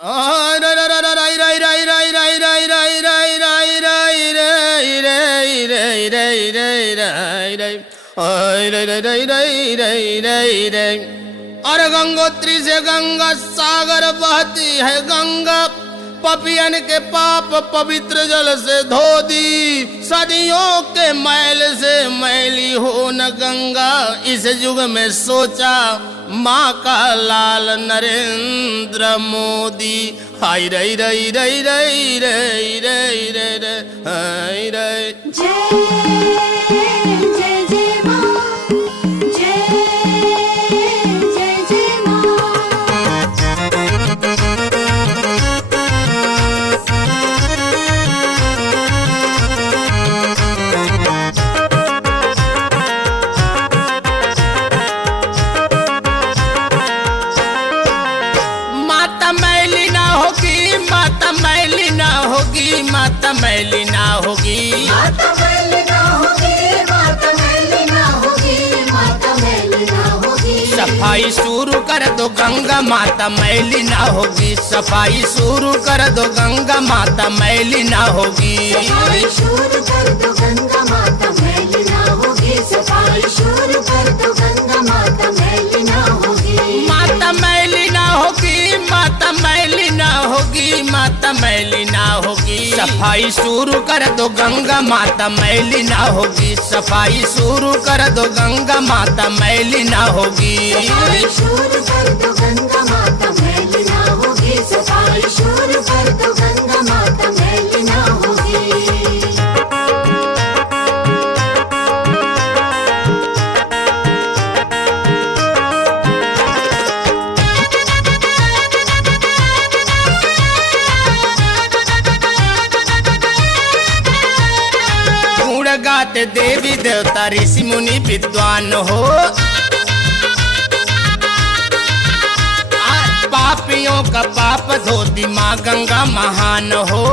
और गंगोत्री से गंगा सागर बहती है गंगा, पपियन के पाप पवित्र जल से धो दी, सदियों के मैल से मैली हो न गंगा। इस युग में सोचा माँ का लाल नरेंद्र मोदी। हाय रई रई रई रई रई रई रई हाय रई। माता मैली ना होगी, माता मैली ना होगी, माता मैली ना होगी, माता मैली ना होगी, माता मैली ना होगी, माता मैली ना होगी। सफाई शुरू कर दो गंगा माता मैली ना होगी, सफाई शुरू कर दो गंगा माता मैली ना होगी। सफाई शुरू कर दो गंगा माता मैली ना होगी, सफाई शुरू कर दो गंगा माता मैली ना होगी। माता मैली ना होगी, माता मैली ना होगी, माता मैली ना होगी। सफाई शुरू कर दो गंगा माता मैली ना होगी, सफाई शुरू कर दो गंगा माता मैली ना होगी। सफाई शुरू कर दो गंगा माता मैली ना होगी, सफाई शुरू कर दो गंगा माता मैली ना होगी। गुण गाते देवी देवता ऋषि मुनि विद्वान हो, पापियों का पाप धोती माँ गंगा महान हो।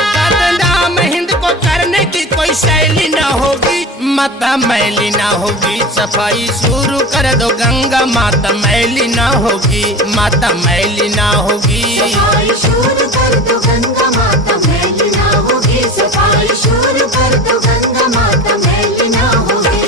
बदनाम हिंद को करने की कोई शैली ना होगी, माता मैली ना होगी। सफाई शुरू कर दो गंगा माता मैली ना होगी, माता मैली ना होगी। सफाई शुरू कर दो गंगा माता मैली ना होगी, सफाई शुरू कर दो गंगा माता मैली ना होगी।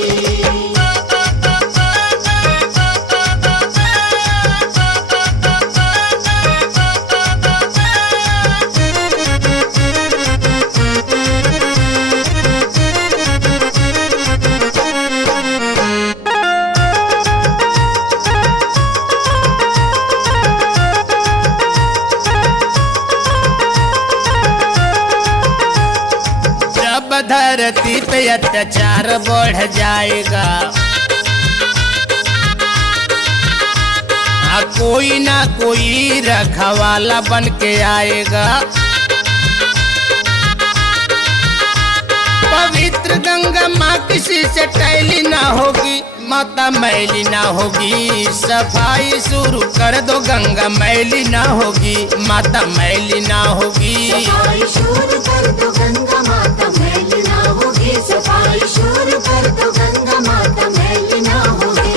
जब धरती पे अत्याचार बढ़ जाएगा, कोई ना कोई रखवाला बन के आएगा। पवित्र गंगा माँ किसी से टैली ना होगी, माता मैली ना होगी। सफाई शुरू कर दो गंगा मैली ना होगी, माता मैली ना होगी। सफाई शुरू कर दो गंगा माता मैली ना होगी, सफाई शुरू कर दो गंगा माता मैली ना होगी।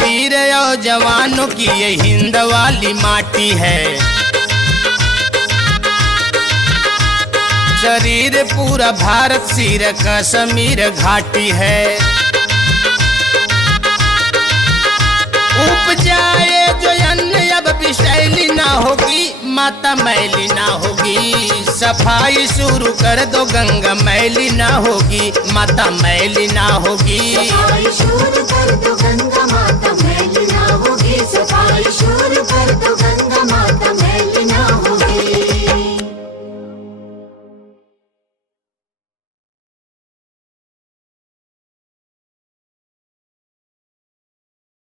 वीर और जवानों की ये हिंद वाली माटी है, शरीर पूरा भारत सिर कश्मीर घाटी है। उपजाए जो अन्न अब विषैली ना होगी, माता मैली ना होगी। सफाई शुरू कर दो गंगा मैली ना होगी, माता मैली ना होगी। सफाई शुरू कर दो गंगा माता मैली ना होगी, सफाई शुरू कर दो गंगा